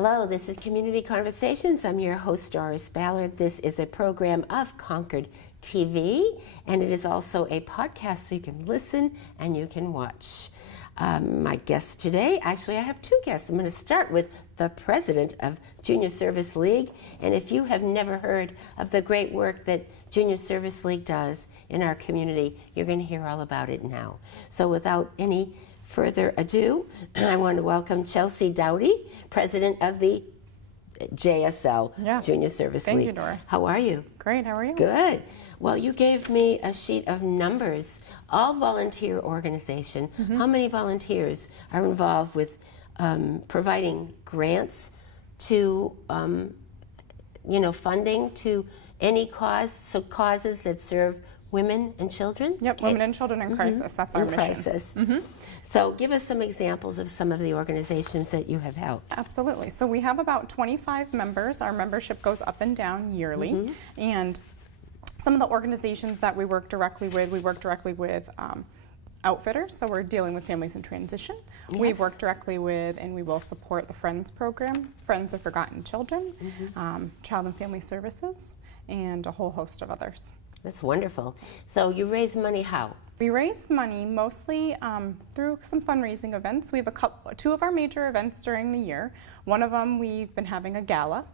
Hello, this is Community Conversations. I'm your host, Doris Ballard. This is a program of Concord TV, and it is also a podcast, so you can listen and you can watch. My guest today, actually I have two guests. I'm going to start with the president of Junior Service League, and if you have never heard of the great work that Junior Service League does in our community, you're going to hear all about it now. So without any further ado, I want to welcome Chelsea Dowdy, president of the JSL, Junior Service League. Thank you, Doris. How are you? Great, how are you? Good. Well, you gave me a sheet of numbers, all volunteer organization. How many volunteers are involved with providing grants to, funding to any cause, so causes that serve women and children? Yep, women and children in crisis, that's our mission. Crisis. So give us some examples of some of the organizations that you have helped. Absolutely. So we have about 25 members. Our membership goes up and down yearly. And some of the organizations that we work directly with, outfitters, so we're dealing with families in transition. Yes. We've worked directly with, and we will support the Friends program, Friends of Forgotten Children, Child and Family Services, and a whole host of others. That's wonderful. So you raise money how? We raise money mostly through some fundraising events. We have two of our major events during the year. One of them, we've been having a gala,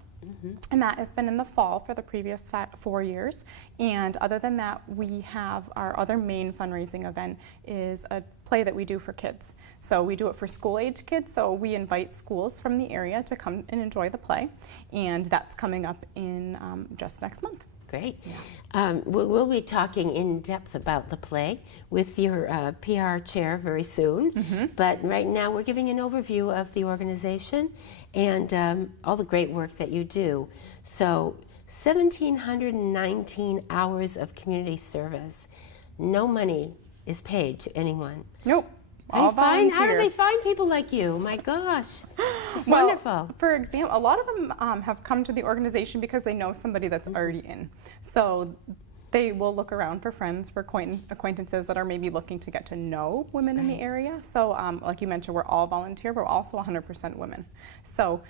and that has been in the fall for the previous 4 years. And other than that, we have our other main fundraising event is a play that we do for kids. So we do it for school-age kids, so we invite schools from the area to come and enjoy the play, and that's coming up in just next month. Great. We'll be talking in depth about the play with your PR chair very soon. But right now we're giving an overview of the organization and all the great work that you do. So 1,719 hours of community service. No money is paid to anyone. Nope. How do they find people like you? My gosh, it's wonderful. For example, a lot of them have come to the organization because they know somebody that's already in. So they will look around for friends, for acquaintances that are maybe looking to get to know women in the area. So like you mentioned, we're all volunteer, but we're also 100% women. So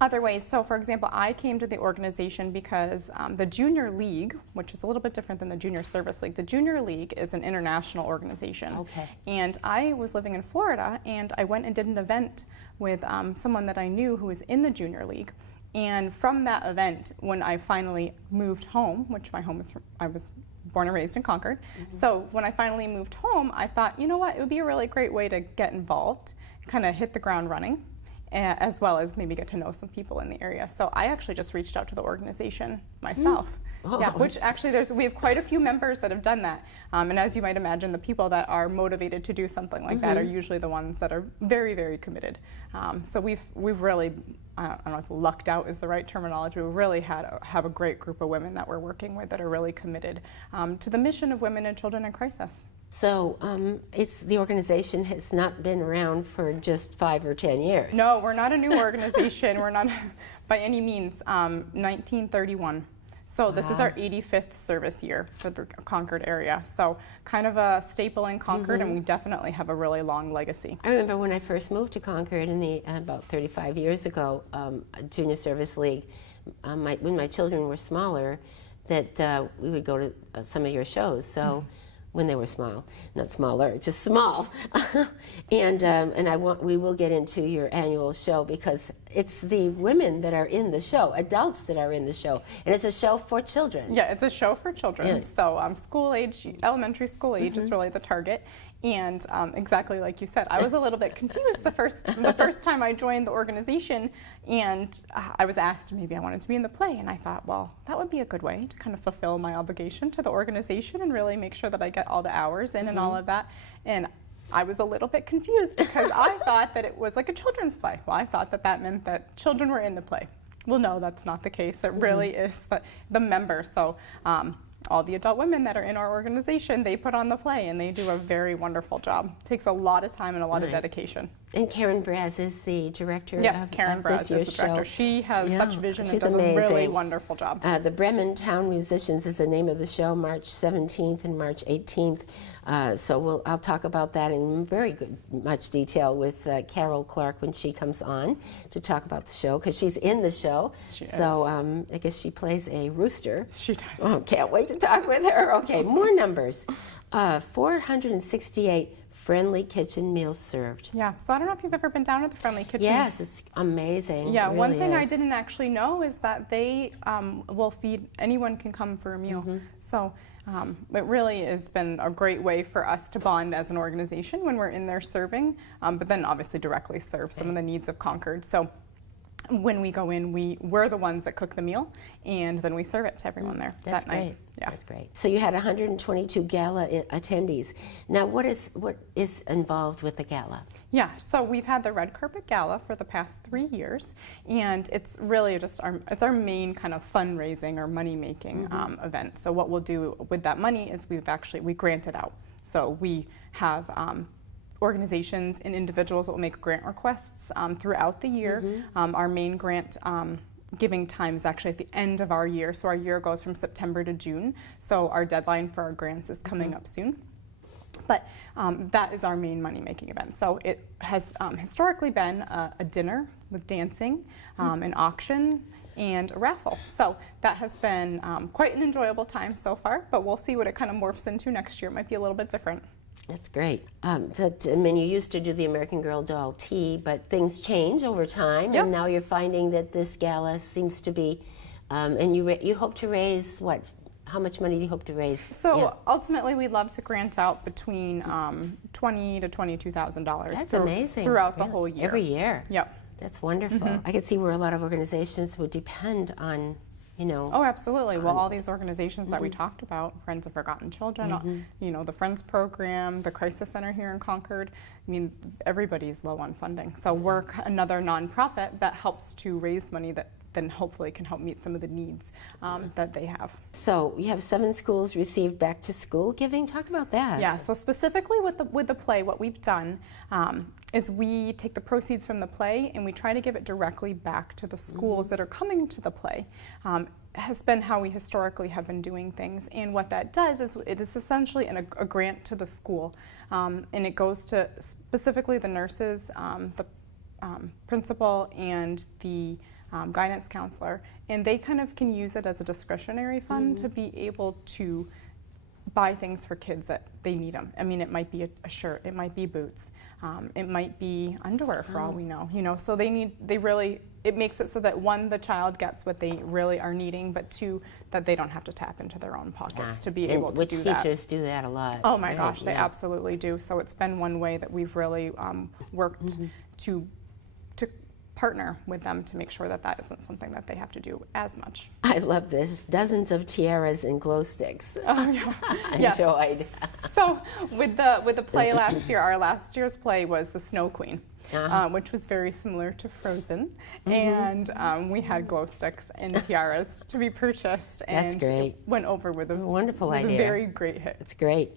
other ways, so for example, I came to the organization because the Junior League, which is a little bit different than the Junior Service League, the Junior League is an international organization. Okay. And I was living in Florida, and I went and did an event with someone that I knew who was in the Junior League. And from that event, when I finally moved home, which my home is, I was born and raised in Concord, so when I finally moved home, I thought, you know what, it would be a really great way to get involved, kind of hit the ground running, as well as maybe get to know some people in the area. So I actually just reached out to the organization myself. Yeah, which actually we have quite a few members that have done that. And as you might imagine, the people that are motivated to do something like that are usually the ones that are very, very committed. So we've really, I don't know if lucked out is the right terminology, we really have a great group of women that we're working with that are really committed to the mission of women and children in crisis. So the organization has not been around for just 5 or 10 years. No, we're not a new organization. We're not by any means. 1931. So this is our 85th service year for the Concord area. So kind of a staple in Concord, and we definitely have a really long legacy. I remember when I first moved to Concord about 35 years ago, Junior Service League, when my children were smaller, that we would go to some of your shows. So. When they were small, not smaller, just small. And we will get into your annual show because it's the women that are in the show, adults that are in the show, and it's a show for children. Yeah, it's a show for children. Yeah. So school age, elementary school age is really the target. And exactly like you said, I was a little bit confused the first time I joined the organization, and I was asked maybe I wanted to be in the play, and I thought, well, that would be a good way to kind of fulfill my obligation to the organization and really make sure that I get all the hours in and all of that. And I was a little bit confused because I thought that it was like a children's play. Well, I thought that meant that children were in the play. Well, no, that's not the case. It really is the members. So all the adult women that are in our organization, they put on the play, and they do a very wonderful job. It takes a lot of time and a lot of dedication. And Karen Braz is the director Yes, Karen of Braz this year's is the director. show. She has such vision and she's does a really amazing. wonderful job. The Bremen Town Musicians is the name of the show, March 17th and March 18th. So I'll talk about that in very much detail with Carol Clark when she comes on to talk about the show, because she's in the show. She so I guess she plays a rooster. She does. Oh, can't wait to talk with her. Okay, more numbers. 468 friendly kitchen meals served. Yeah, so I don't know if you've ever been down at the Friendly Kitchen. Yes, it's amazing. Yeah, it one really thing I is. didn't actually know is that they will feed, anyone can come for a meal. So it really has been a great way for us to bond as an organization when we're in there serving, but then obviously directly serve some of the needs of Concord. So when we go in, we're the ones that cook the meal, and then we serve it to everyone there That's that great. night. Yeah. That's great. So you had 122 gala attendees. Now, what is involved with the gala? Yeah, so we've had the Red Carpet Gala for the past 3 years, and it's really just our main kind of fundraising or money-making event. So what we'll do with that money is we grant it out. So we have organizations and individuals that will make grant requests throughout the year. Our main grant giving time is actually at the end of our year. So our year goes from September to June. So our deadline for our grants is coming up soon. But that is our main money-making event. So it has historically been a dinner with dancing, an auction, and a raffle. So that has been quite an enjoyable time so far, but we'll see what it kind of morphs into next year. It might be a little bit different. That's great. I mean, you used to do the American Girl doll tea, but things change over time, and now you're finding that this gala seems to be, and you hope to raise what? How much money do you hope to raise? So ultimately, we'd love to grant out between $20,000 to $22,000. That's amazing. Throughout the whole year. Every year. Yep. That's wonderful. I could see where a lot of organizations would depend on, Oh, absolutely. Well, all these organizations that we talked about, Friends of Forgotten Children, the Friends Program, the Crisis Center here in Concord, I mean, everybody's low on funding. So we're another nonprofit that helps to raise money that then hopefully can help meet some of the needs that they have. So you have 7 schools receive back to school giving. Talk about that. Yeah, so specifically with the play, what we've done is we take the proceeds from the play and we try to give it directly back to the schools that are coming to the play. Has been how we historically have been doing things, and what that does is it is essentially a grant to the school, and it goes to specifically the nurses, the principal, and the guidance counselor, and they kind of can use it as a discretionary fund to be able to buy things for kids that they need them. I mean, it might be a shirt, it might be boots, it might be underwear for all we know. So it makes it so that 1, the child gets what they really are needing, but 2, that they don't have to tap into their own pockets to be able to do that. Which teachers do that a lot. Oh my gosh, they absolutely do. So it's been one way that we've really worked to partner with them to make sure that that isn't something that they have to do as much. I love this. Dozens of tiaras and glow sticks. Oh yeah. Enjoyed. So with the play last year, our last year's play was The Snow Queen, which was very similar to Frozen, and we had glow sticks and tiaras to be purchased. And That's great. It went over with a wonderful idea. A very great hit. It's great.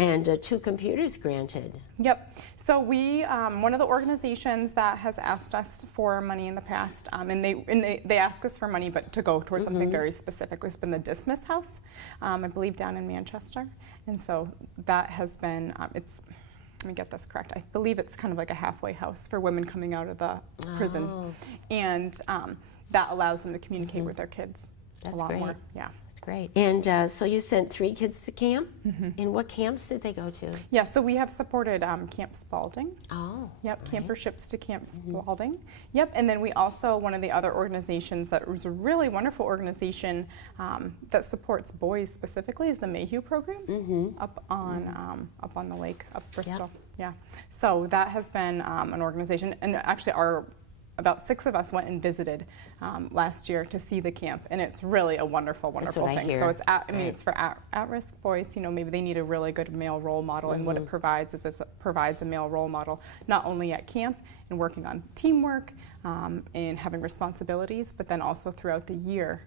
And 2 computers granted. Yep. So we, one of the organizations that has asked us for money in the past, and they ask us for money, but to go towards something very specific, has been the Dismiss House, I believe down in Manchester. And so that has been, let me get this correct, I believe it's kind of like a halfway house for women coming out of the prison. And that allows them to communicate with their kids a lot more. Yeah. Great. And so you sent 3 kids to camp? And what camps did they go to? Yeah, so we have supported Camp Spalding. Oh. Yep, right. Camper Ships to Camp Spalding. Yep, and then we also, one of the other organizations that was a really wonderful organization that supports boys specifically is the Mayhew program up on the lake, up Bristol. Yeah, so that has been an organization, and actually about 6 of us went and visited last year to see the camp, and it's really a wonderful thing. So it's it's for at-risk boys. Maybe they need a really good male role model, and what it provides is it provides a male role model not only at camp and working on teamwork and having responsibilities, but then also throughout the year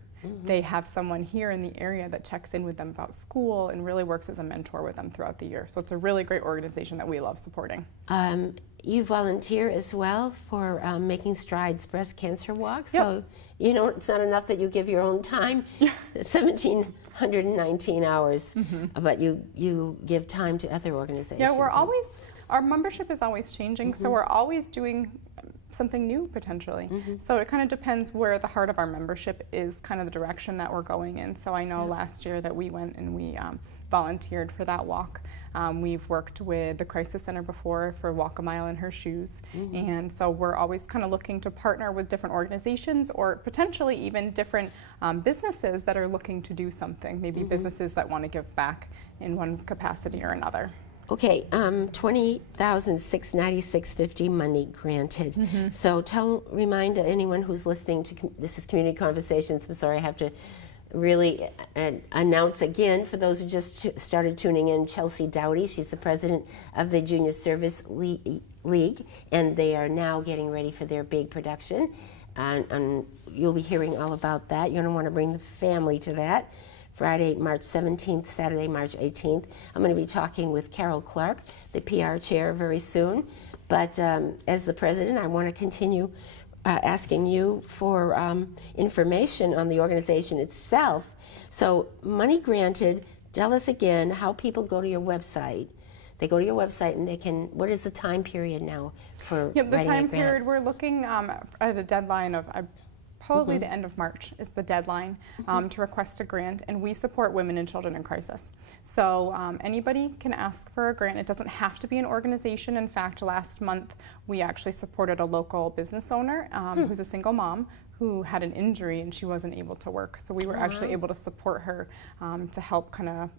they have someone here in the area that checks in with them about school and really works as a mentor with them throughout the year. So it's a really great organization that we love supporting. You volunteer as well for Making Strides Breast Cancer Walk. Yep. So, you know, it's not enough that you give your own time, 1,719 hours, but you give time to other organizations. Yeah, our membership is always changing, so we're always doing something new potentially. So it kind of depends where the heart of our membership is, kind of the direction that we're going in. So I know last year that we went and we volunteered for that walk. We've worked with the Crisis Center before for Walk a Mile in Her Shoes. And so we're always kind of looking to partner with different organizations or potentially even different businesses that are looking to do something, maybe businesses that want to give back in one capacity or another. Okay, $20,696.50 money granted. So remind anyone who's listening to, this is Community Conversations, I'm sorry I have to really announce again for those who just started tuning in, Chelsea Dowdy, she's the president of the Junior Service League, and they are now getting ready for their big production, and you'll be hearing all about that. You're going to want to bring the family to that. Friday, March 17th, Saturday, March 18th. I'm going to be talking with Carol Clark, the PR chair, very soon. But as the president, I want to continue asking you for information on the organization itself. So money granted, tell us again how people go to your website. They go to your website and they can, what is the time period now for the writing time a grant? period, we're looking at a deadline of probably the end of March is the deadline to request a grant, and we support women and children in crisis. So anybody can ask for a grant. It doesn't have to be an organization. In fact, last month we actually supported a local business owner who's a single mom who had an injury and she wasn't able to work. So we were actually able to support her to help kind of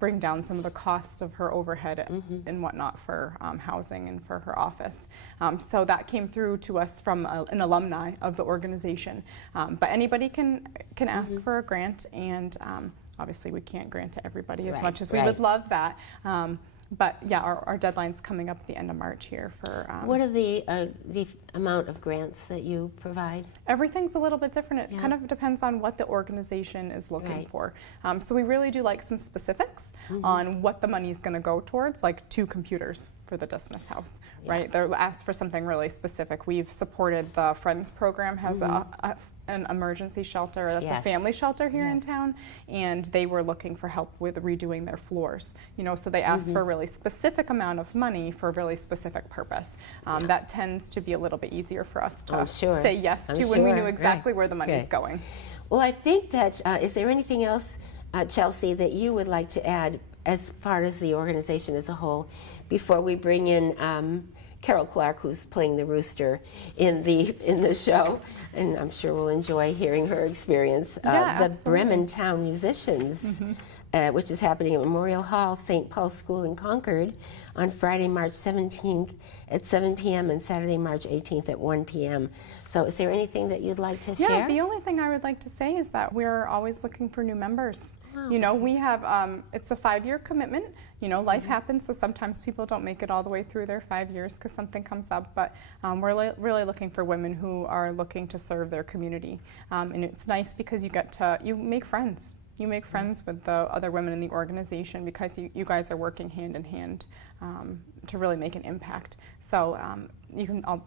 bring down some of the costs of her overhead and whatnot for housing and for her office. So that came through to us from an alumni of the organization. But anybody can ask for a grant, and obviously we can't grant to everybody as much as we would love that. But yeah, our deadline's coming up at the end of March here for. What are the amount of grants that you provide? Everything's a little bit different. It kind of depends on what the organization is looking for. So we really do like some specifics on what the money is going to go towards, like 2 computers for the Dismiss House, right? They're asked for something really specific. We've supported the Friends program, has an emergency shelter, that's a family shelter here in town, and they were looking for help with redoing their floors. You know, so they asked for a really specific amount of money for a really specific purpose. That tends to be a little bit easier for us to say yes to when we knew exactly where the money is going. Well, I think that, is there anything else, Chelsea, that you would like to add as far as the organization as a whole before we bring in Carol Clark, who's playing the rooster in the show, and I'm sure we'll enjoy hearing her experience. The Bremen Town Musicians, which is happening at Memorial Hall, St. Paul's School in Concord on Friday, March 17th at 7 p.m. and Saturday, March 18th at 1 p.m. So is there anything that you'd like to share? Yeah, the only thing I would like to say is that we're always looking for new members. You know, we have, it's a 5-year commitment. You know, life happens, so sometimes people don't make it all the way through their 5 years because something comes up, but we're really looking for women who are looking to serve their community. And it's nice because you make friends. You make friends with the other women in the organization because you guys are working hand in hand to really make an impact. So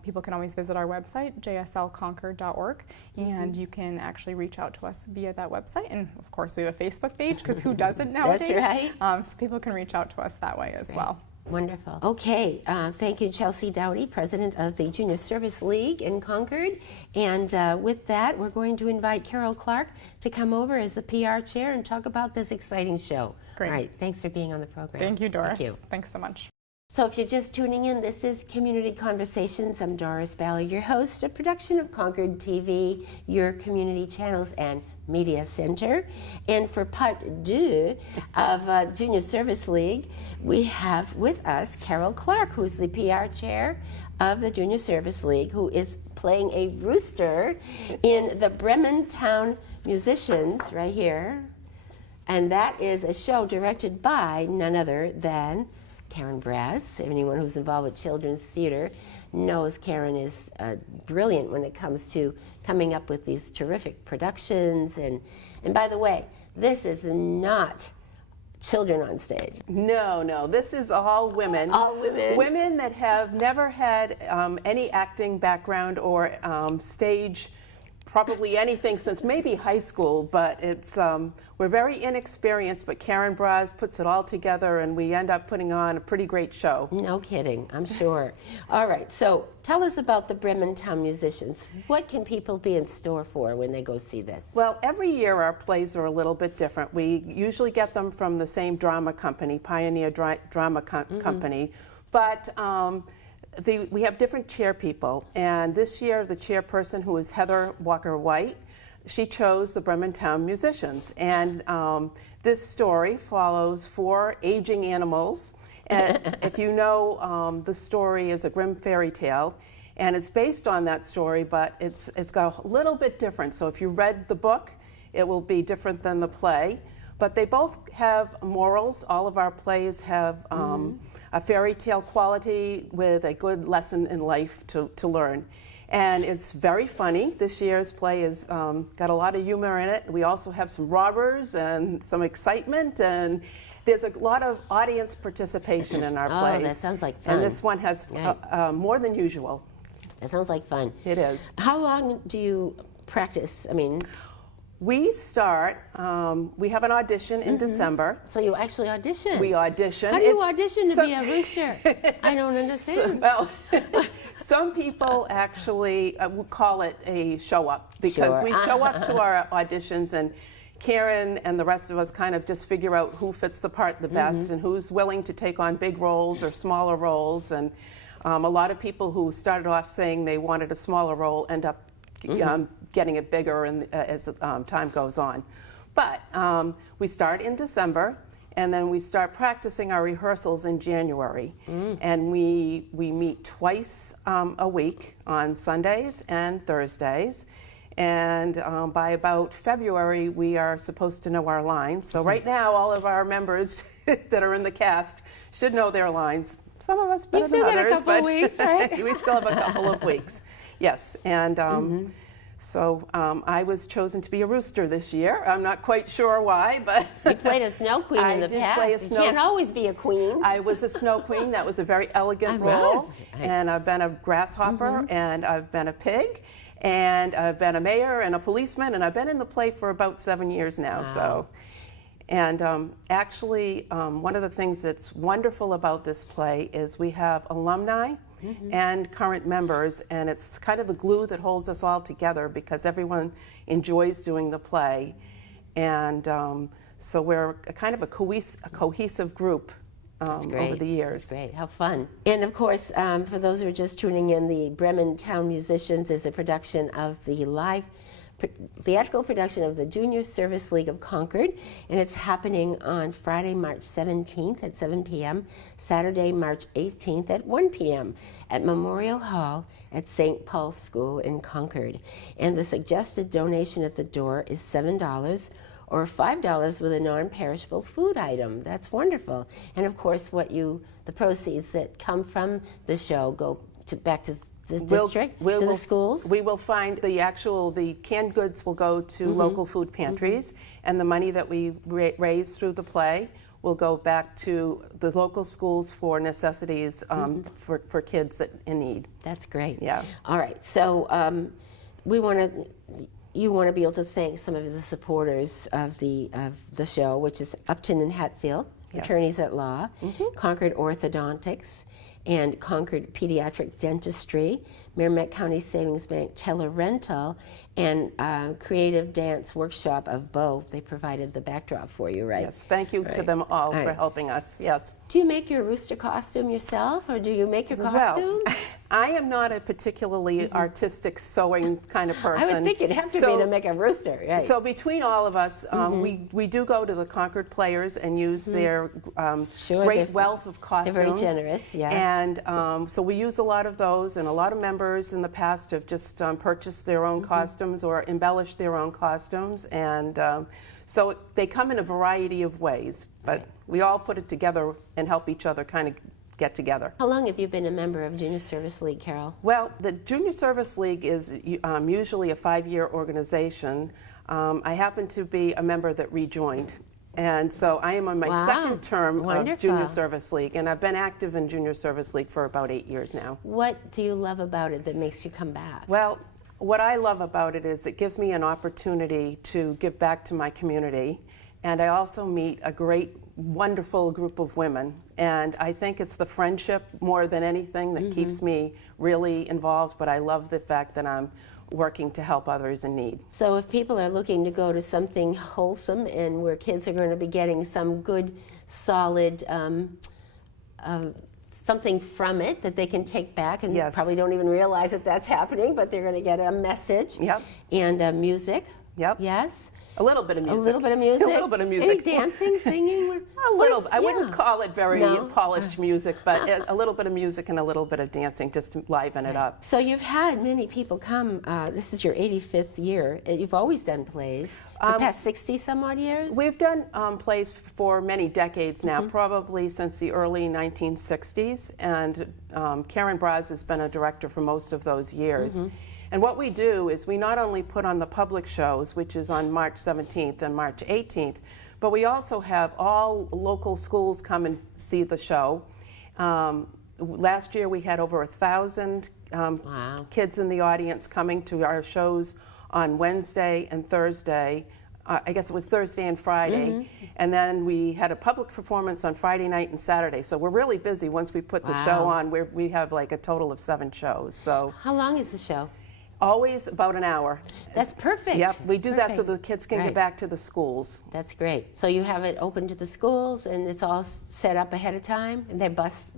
people can always visit our website, jslconcord.org, and you can actually reach out to us via that website. And of course, we have a Facebook page because who doesn't nowadays? That's right. So people can reach out to us that way as well. Wonderful. Okay, thank you, Chelsea Dowdy, president of the Junior Service League in Concord. And with that, we're going to invite Carol Clark to come over as the PR chair and talk about this exciting show. Great. All right, thanks for being on the program. Thank you, Doris. Thank you. Thanks so much. So if you're just tuning in, this is Community Conversations. I'm Doris Ballard, your host, a production of Concord TV, your community channels and media center. And for part 2 of Junior Service League, we have with us Carol Clark, who's the PR chair of the Junior Service League, who is playing a rooster in the Bremen Town Musicians right here. And that is a show directed by none other than Karen Brass. Anyone who's involved with children's theater knows Karen is brilliant when it comes to coming up with these terrific productions. And by the way, this is not children on stage. No, no, this is all women. All women. Women that have never had any acting background or stage, probably anything since maybe high school, but it's, we're very inexperienced, but Karen Braz puts it all together and we end up putting on a pretty great show. No kidding, I'm sure. All right, so tell us about the Bremen Town Musicians. What can people be in store for when they go see this? Well, every year our plays are a little bit different. We usually get them from the same drama company, Pioneer Drama Company, but we have different chair people, and this year the chairperson, who is Heather Walker-White, she chose the Bremen Town Musicians, and this story follows 4 aging animals, and if you know, the story is a Grimm fairy tale, and it's based on that story, but it's got a little bit different. So if you read the book, it will be different than the play, but they both have morals. All of our plays have a fairy tale quality with a good lesson in life to learn. And it's very funny. This year's play has got a lot of humor in it. We also have some robbers and some excitement, and there's a lot of audience participation in our plays. Oh, that sounds like fun. And this one has more than usual. That sounds like fun. It is. How long do you practice? I mean, we start, we have an audition in December. so you actually audition? We audition. How do you audition to be a rooster? I don't understand. Well, some people actually would call it a show up, because Sure. we show up to our auditions, and Karen and the rest of us kind of just figure out who fits the part the best and who's willing to take on big roles or smaller roles. And a lot of people who started off saying they wanted a smaller role end up getting it bigger as time goes on. But we start in December, and then we start practicing our rehearsals in January. And we meet twice a week on Sundays and Thursdays. And by about February, we are supposed to know our lines. So right now, all of our members that are in the cast should know their lines. Some of us better than others. You've still got a couple of weeks, right? We still have a couple of weeks, yes. And so I was chosen to be a rooster this year. I'm not quite sure why, but You played a snow queen in the past. You can't always be a queen. I was a snow queen. That was a very elegant role. And I've been a grasshopper, and I've been a pig, and I've been a mayor and a policeman, and I've been in the play for about 7 years now. Wow. So, and actually, one of the things that's wonderful about this play is we have alumni and current members, and it's kind of the glue that holds us all together, because everyone enjoys doing the play, and so we're a kind of a cohesive group over the years. That's great. How fun. And of course, for those who are just tuning in, the Bremen Town Musicians is a production of the live theatrical production of the Junior Service League of Concord, and it's happening on Friday, March 17th at 7 p.m., Saturday, March 18th at 1 p.m. at Memorial Hall at St. Paul's School in Concord. And the suggested donation at the door is $7 or $5 with a non-perishable food item. That's wonderful. And of course, the proceeds that come from the show go back to the district, to the schools? We will find the canned goods will go to local food pantries, and the money that we raise through the play will go back to the local schools for necessities for kids in need. That's great. Yeah. All right, so you want to be able to thank some of the supporters of the show, which is Upton and Hatfield, Yes. Attorneys at Law, Concord Orthodontics, and Concord Pediatric Dentistry, Merrimack County Savings Bank Telerental, and Creative Dance Workshop of both. They provided the backdrop for you, right? Yes, thank you to them all for helping us, yes. Do you make your rooster costume yourself, or do you make your costumes? Well, I am not a particularly artistic sewing kind of person. I would think you'd have to be to make a rooster, right? So between all of us, we do go to the Concord Players and use their great wealth of costumes. They're very generous, yes. And so we use a lot of those, and a lot of members in the past have just purchased their own costumes or embellished their own costumes, and so they come in a variety of ways, but we all put it together and help each other kind of get together. How long have you been a member of Junior Service League, Carol? Well, the Junior Service League is usually a 5-year organization. I happen to be a member that rejoined. And so I am on my second term of Junior Service League, and I've been active in Junior Service League for about 8 years now. What do you love about it that makes you come back? Well, what I love about it is it gives me an opportunity to give back to my community, and I also meet a great, wonderful group of women. And I think it's the friendship more than anything that keeps me really involved, but I love the fact that I'm working to help others in need. So if people are looking to go to something wholesome and where kids are going to be getting some good, solid something from it that they can take back and probably don't even realize that that's happening, but they're going to get a message and music. Yes. A little bit of music. A little bit of music. A little bit of music. Any dancing, singing? A little. I wouldn't call it very polished music, but a little bit of music and a little bit of dancing just to liven it up. So you've had many people come. This is your 85th year. You've always done plays. The past 60 some odd years? We've done plays for many decades now, probably since the early 1960s. And Karen Braz has been a director for most of those years. And what we do is we not only put on the public shows, which is on March 17th and March 18th, but we also have all local schools come and see the show. Last year we had over 1,000 kids in the audience coming to our shows on Wednesday and Thursday. I guess it was Thursday and Friday. And then we had a public performance on Friday night and Saturday. So we're really busy once we put the show on. We have like a total of 7 shows. So how long is the show? Always about an hour. That's perfect. Yep, we do that so the kids can get back to the schools. That's great. So you have it open to the schools, and it's all set up ahead of time, and they bust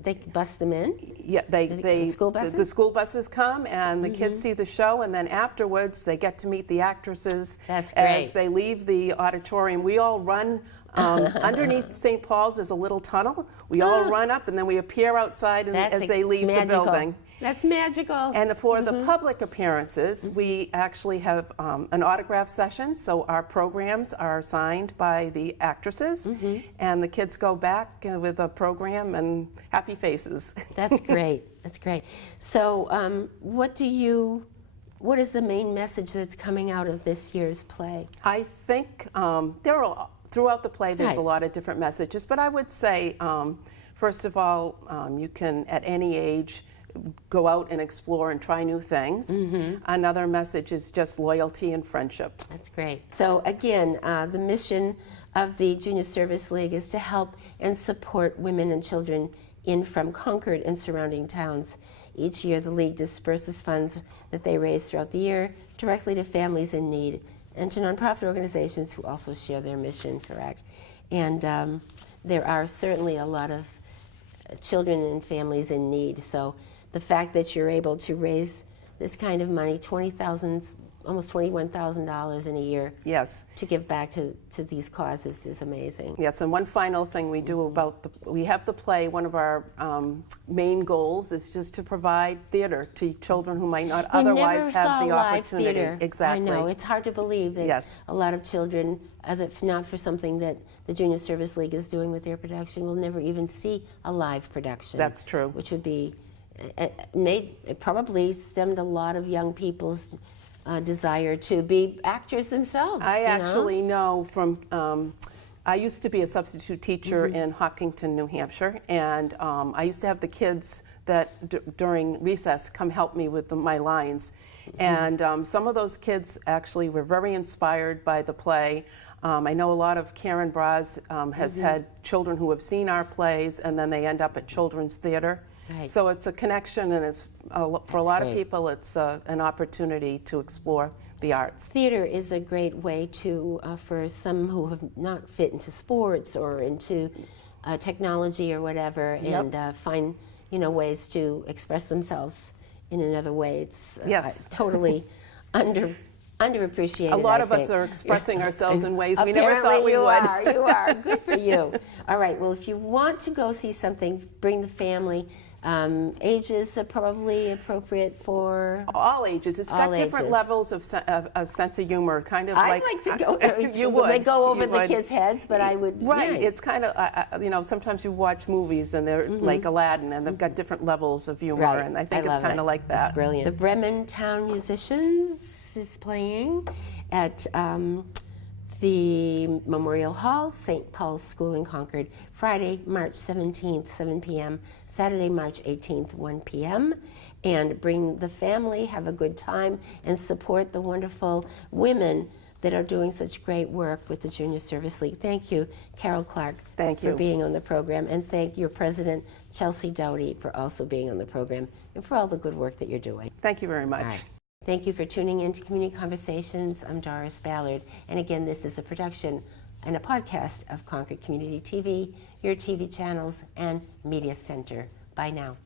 them in. Yeah, the school buses. The school buses come, and the kids see the show, and then afterwards they get to meet the actresses. That's great. As they leave the auditorium. We all run. Underneath St. Paul's is a little tunnel. We all run up, and then we appear outside as they leave the building. That's magical. And for the public appearances, we actually have an autograph session. So our programs are signed by the actresses, and the kids go back with a program and happy faces. That's great. That's great. So what is the main message that's coming out of this year's play? I think throughout the play there's a lot of different messages, but I would say, first of all, you can, at any age, go out and explore and try new things. Another message is just loyalty and friendship. That's great. So again, the mission of the Junior Service League is to help and support women and children in from Concord and surrounding towns. Each year, the League disperses funds that they raise throughout the year directly to families in need and to nonprofit organizations who also share their mission, correct? And there are certainly a lot of children and families in need. So the fact that you're able to raise this kind of money, almost $21,000 in a year, to give back to these causes is amazing. Yes, and one final thing we do about we have the play. One of our main goals is just to provide theater to children who might not otherwise have the opportunity. Theater. Exactly. I know, it's hard to believe that a lot of children, if not for something that the Junior Service League is doing with their production, will never even see a live production. That's true. Which would be, it probably stemmed a lot of young people's desire to be actors themselves. I actually know from, I used to be a substitute teacher in Hopkinton, New Hampshire, and I used to have the kids that during recess come help me with my lines. And some of those kids actually were very inspired by the play. I know a lot of Karen Braz has had children who have seen our plays, and then they end up at children's theater. Right. So it's a connection, and it's for a lot of people, it's an opportunity to explore the arts. Theater is a great way to, for some who have not fit into sports or into technology or whatever, and find ways to express themselves in another way. It's totally underappreciated. A lot of us are expressing ourselves in ways we never thought we would. You are. Good for you. All right. Well, if you want to go see something, bring the family. Ages are probably appropriate for All ages. It's got all different ages. levels of sense of humor, kind of I'd like. like to go. You we would. go over You the would. kids' heads, but I would. Right. yeah. It's kind of, sometimes you watch movies and they're like Aladdin and they've got different levels of humor, Right. and I think it's love kind it. of like that. It's brilliant. The Bremen Town Musicians is playing at the Memorial Hall, St. Paul's School in Concord, Friday, March 17th, 7 p.m., Saturday, March 18th, 1 p.m., and bring the family, have a good time, and support the wonderful women that are doing such great work with the Junior Service League. Thank you, Carol Clark, Thank for you. being on the program, and thank your president, Chelsea Doughty, for also being on the program, and for all the good work that you're doing. Thank you very All much. right. Thank you for tuning in to Community Conversations. I'm Doris Ballard, and again, this is a production and a podcast of Concord Community TV, your TV channels, and Media Center. Bye now.